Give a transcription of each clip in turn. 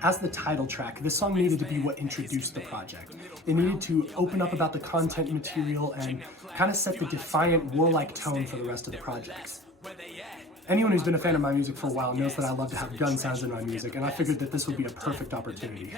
As the title track, this song needed to be what introduced the project. It needed to open up about the content material and kind of set the defiant, warlike tone for the rest of the projects. Anyone who's been a fan of my music for a while knows that I love to have gun sounds in my music, and I figured that this would be a perfect opportunity.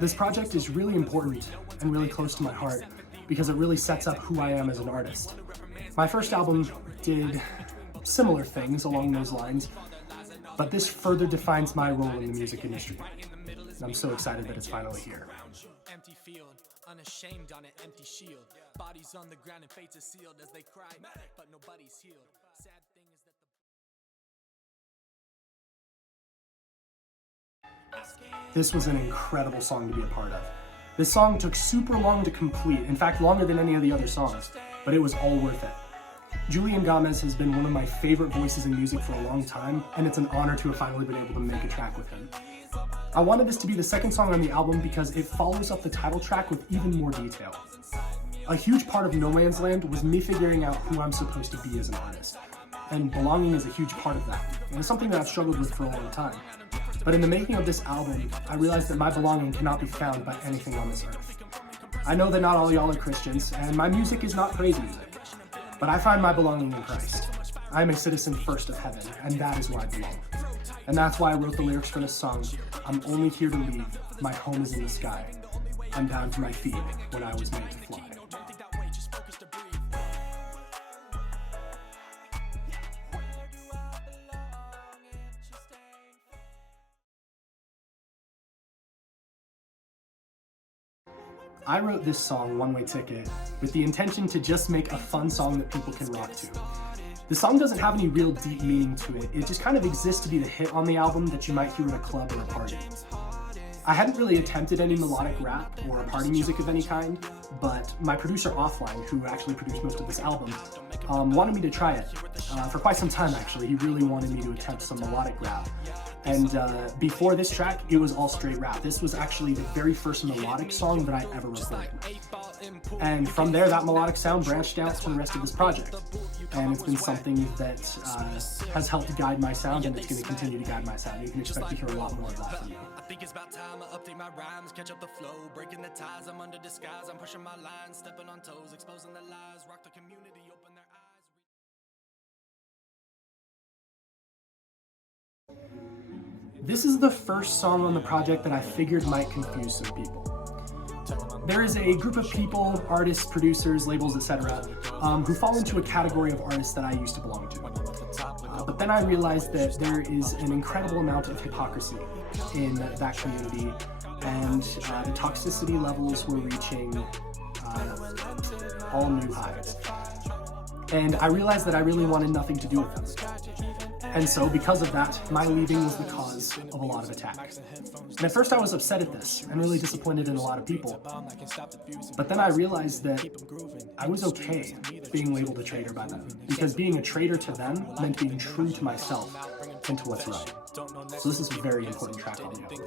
This project is really important and really close to my heart because it really sets up who I am as an artist. My first album did similar things along those lines, but this further defines my role in the music industry. And I'm so excited that it's finally here. Empty field, unashamed on an empty shield. Bodies on the ground and fates are sealed as they cry, but nobody's healed. Sad thing is that This was an incredible song to be a part of. This song took super long to complete, in fact longer than any of the other songs, but it was all worth it. JULIAN has been one of my favorite voices in music for a long time, and it's an honor to have finally been able to make a track with him. I wanted this to be the second song on the album because it follows up the title track with even more detail. A huge part of No Man's Land was me figuring out who I'm supposed to be as an artist, and belonging is a huge part of that, and it's something that I've struggled with for a long time. But in the making of this album, I realized that my belonging cannot be found by anything on this earth. I know that not all y'all are Christians, and my music is not praise music. But I find my belonging in Christ. I am a citizen first of heaven, and that is where I belong. And that's why I wrote the lyrics for this song. I'm only here to leave, my home is in the sky. I'm down to my feet when I was made to fly. I wrote this song, One Way Ticket, with the intention to just make a fun song that people can rock to. The song doesn't have any real deep meaning to it, it just kind of exists to be the hit on the album that you might hear at a club or a party. I hadn't really attempted any melodic rap or party music of any kind, but my producer Offline, who actually produced most of this album, wanted me to try it. For quite some time actually, he really wanted me to attempt some melodic rap. And before this track, it was all straight rap. This was actually the very first melodic song that I ever recorded. And from there, that melodic sound branched out to the rest of this project. And it's been something that has helped guide my sound, and it's going to continue to guide my sound. You can expect to hear a lot more of that from me. I think it's about time I update my rhymes, catch up the flow, breaking the ties, I'm under disguise, I'm pushing my lines, stepping on toes, exposing the lies, rock the community, open their eyes. This is the first song on the project that I figured might confuse some people. There is a group of people, artists, producers, labels, etc., who fall into a category of artists that I used to belong to. But then I realized that there is an incredible amount of hypocrisy in that community, and the toxicity levels were reaching all new highs. And I realized that I really wanted nothing to do with them. And so, because of that, my leaving was the cause of a lot of attacks. And at first I was upset at this, and really disappointed in a lot of people. But then I realized that I was okay being labeled a traitor by them, because being a traitor to them meant being true to myself and to what's right. So this is a very important track on the album.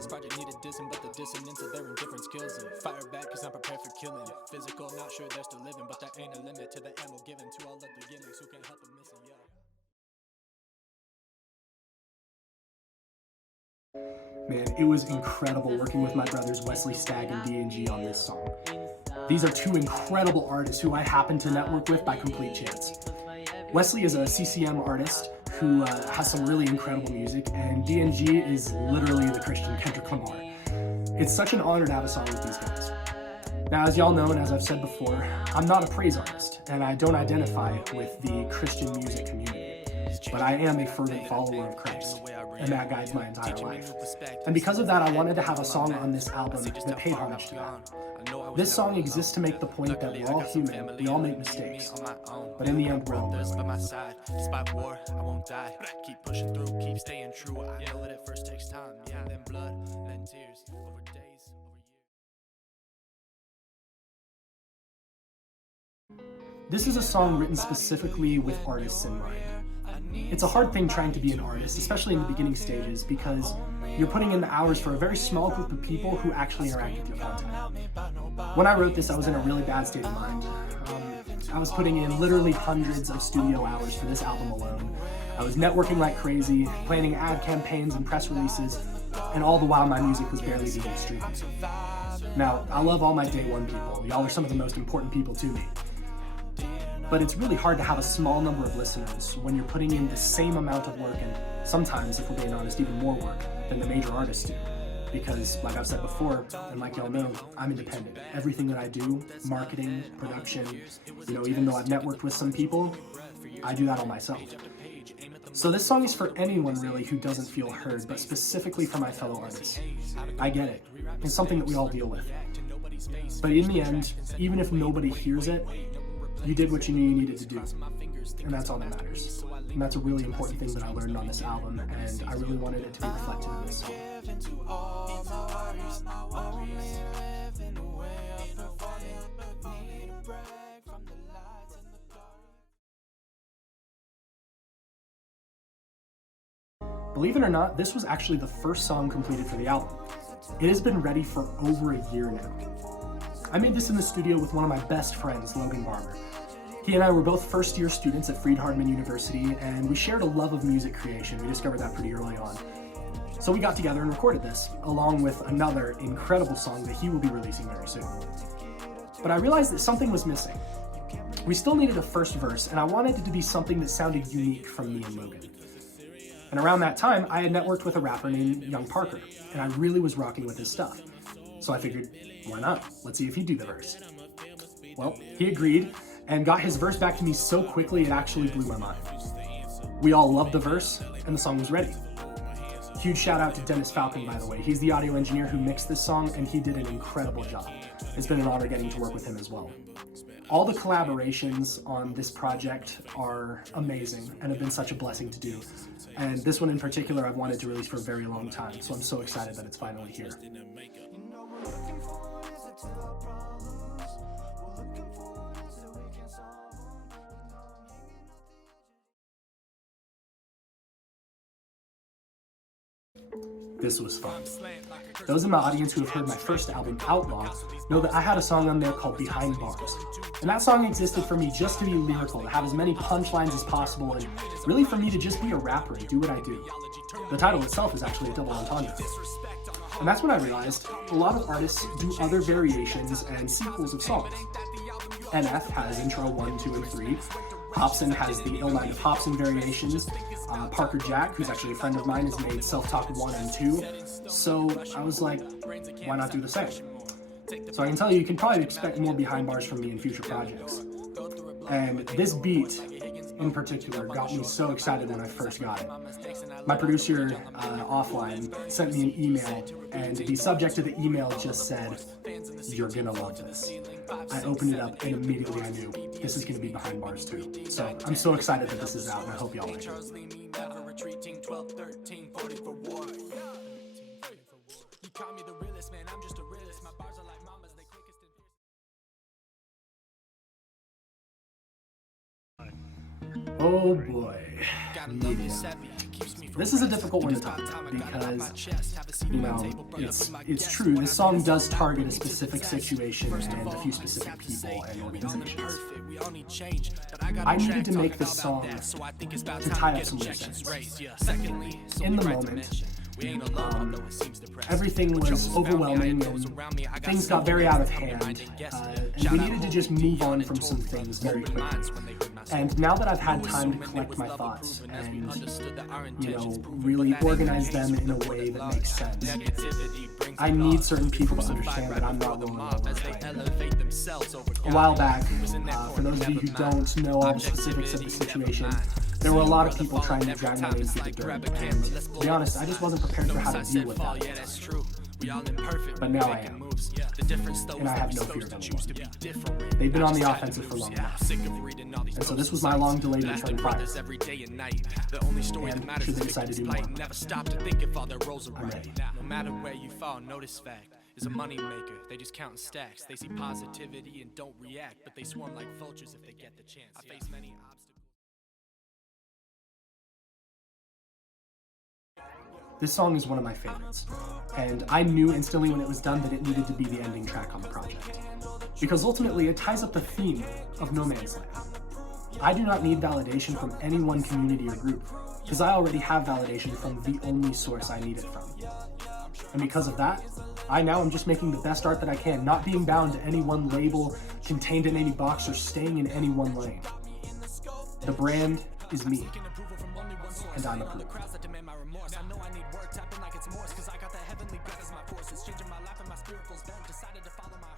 Man, it was incredible working with my brothers WESLEY, STAGG, and D&G on this song. These are two incredible artists who I happen to network with by complete chance. WESLEY is a CCM artist who has some really incredible music, and D&G is literally the Christian Kendrick Lamar. It's such an honor to have a song with these guys. Now, as y'all know, and as I've said before, I'm not a praise artist, and I don't identify with the Christian music community, but I am a fervent follower of Christ, and that guides my entire life. And because of that, I wanted to have a song on this album that paid homage to that. This song exists to make the point that we're all human, we all make mistakes, but in the end, we're all willing. Despite war, I won't die. Keep pushing through, keep staying true. I know that it first takes time, yeah, then blood, then tears, over days, over years. This is a song written specifically with artists in mind. It's a hard thing trying to be an artist, especially in the beginning stages, because you're putting in the hours for a very small group of people who actually interact with your content. When I wrote this, I was in a really bad state of mind. I was putting in literally hundreds of studio hours for this album alone. I was networking like crazy, planning ad campaigns and press releases, and all the while my music was barely being streamed. Now, I love all my day one people. Y'all are some of the most important people to me. But it's really hard to have a small number of listeners when you're putting in the same amount of work, and sometimes, if we're being honest, even more work than the major artists do. Because, like I've said before, and like y'all know, I'm independent. Everything that I do, marketing, production, even though I've networked with some people, I do that all myself. So this song is for anyone really who doesn't feel heard, but specifically for my fellow artists. I get it. It's something that we all deal with. But in the end, even if nobody hears it, you did what you knew you needed to do. And that's all that matters. And that's a really important thing that I learned on this album, and I really wanted it to be reflected in this song. Believe it or not, this was actually the first song completed for the album. It has been ready for over a year now. I made this in the studio with one of my best friends, Logan Barber. He and I were both first-year students at Fried-Hardeman University, and we shared a love of music creation. We discovered that pretty early on. So we got together and recorded this, along with another incredible song that he will be releasing very soon. But I realized that something was missing. We still needed a first verse, and I wanted it to be something that sounded unique from me and Logan. And around that time, I had networked with a rapper named Young Parker, and I really was rocking with his stuff. So I figured, why not? Let's see if he'd do the verse. Well, he agreed, and got his verse back to me so quickly it actually blew my mind. We all loved the verse, and the song was ready. Huge shout out to Dennis Falcon, by the way. He's the audio engineer who mixed this song, and he did an incredible job. It's been an honor getting to work with him as well. All the collaborations on this project are amazing and have been such a blessing to do. And this one in particular I've wanted to release for a very long time, so I'm so excited that it's finally here. This was fun. Those in my audience who have heard my first album, Outlaw, know that I had a song on there called Behind Bars. And that song existed for me just to be lyrical, to have as many punchlines as possible, and really for me to just be a rapper and do what I do. The title itself is actually a double entendre. And that's when I realized a lot of artists do other variations and sequels of songs. NF has intro 1, 2, and 3. Hobson has the Ill Mind of Hobson variations. Parker Jack, who's actually a friend of mine, has made Self-Talk 1 and 2. So I was like, why not do the same? So I can tell you, you can probably expect more behind bars from me in future projects. And this beat, in particular, got me so excited when I first got it. My producer, offline, sent me an email, and the subject of the email just said, "You're gonna love this." I opened it up, and immediately I knew this is gonna be behind bars too. So I'm so excited that this is out, and I hope y'all like it. Oh boy, media. This is a difficult one to talk about because, it's true, this song does target a specific situation and a few specific people and organizations. I needed to make this song to tie up some loose ends. In the moment, everything was overwhelming and things got very out of hand, and we needed to just move on from some things very quickly. And now that I've had time to collect my thoughts and, really organize them in a way that makes sense, I need certain people to understand that I'm not rolling over. A while back, for those of you who don't know all the specifics of the situation, there were a lot of people trying to drag my name through the dirt, and to be honest, I just wasn't prepared for how to deal with that. But now I am, and I have no fear of anyone. They've been on the offensive for long enough, and so this was my long-delayed return fire. And should they decide to do more, I'm ready. No matter where you fall, notice fact is a money maker. They just count stacks. They see positivity and don't react, but they swarm like vultures if they get the chance. I face many obstacles. This song is one of my favorites, and I knew instantly when it was done that it needed to be the ending track on the project, because ultimately it ties up the theme of No Man's Land. I do not need validation from any one community or group, because I already have validation from the only source I need it from. And because of that, I now am just making the best art that I can, not being bound to any one label, contained in any box, or staying in any one lane. The brand is me, and I'm approved. I know I need work, tapping like it's Morse, cause I got the heavenly breath as my force. It's changing my life and my spirit goes bent. Decided to follow my